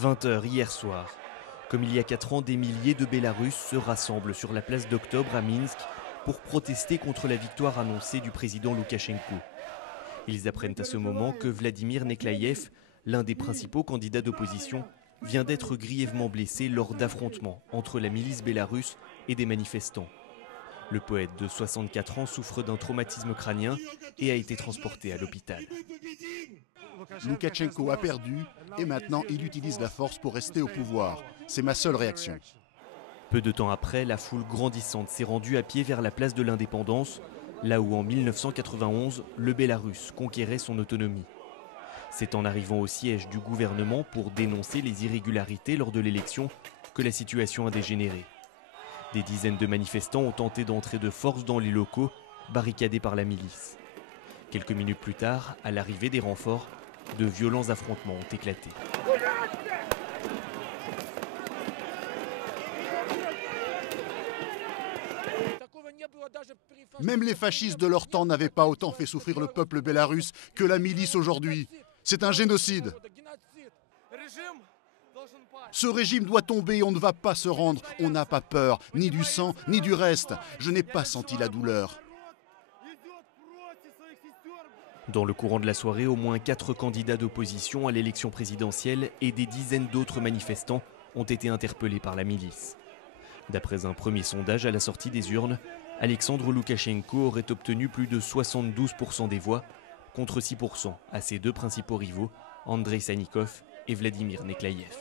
20 h hier soir. Comme il y a 4 ans, des milliers de Bélarusses se rassemblent sur la place d'Octobre à Minsk pour protester contre la victoire annoncée du président Loukachenko. Ils apprennent à ce moment que Vladimir Neklayev, l'un des principaux candidats d'opposition, vient d'être grièvement blessé lors d'affrontements entre la milice bélarusse et des manifestants. Le poète de 64 ans souffre d'un traumatisme crânien et a été transporté à l'hôpital. Loukachenko a perdu et maintenant il utilise la force pour rester au pouvoir. C'est ma seule réaction. Peu de temps après, la foule grandissante s'est rendue à pied vers la place de l'Indépendance, là où en 1991, le Bélarus conquérait son autonomie. C'est en arrivant au siège du gouvernement pour dénoncer les irrégularités lors de l'élection que la situation a dégénéré. Des dizaines de manifestants ont tenté d'entrer de force dans les locaux, barricadés par la milice. Quelques minutes plus tard, à l'arrivée des renforts, de violents affrontements ont éclaté. Même les fascistes de leur temps n'avaient pas autant fait souffrir le peuple bélarusse que la milice aujourd'hui. C'est un génocide. Ce régime doit tomber, on ne va pas se rendre. On n'a pas peur, ni du sang, ni du reste. Je n'ai pas senti la douleur. Dans le courant de la soirée, au moins 4 candidats d'opposition à l'élection présidentielle et des dizaines d'autres manifestants ont été interpellés par la milice. D'après un premier sondage à la sortie des urnes, Alexandre Loukachenko aurait obtenu plus de 72% des voix, contre 6% à ses deux principaux rivaux, Andrei Sanikov et Vladimir Neklayev.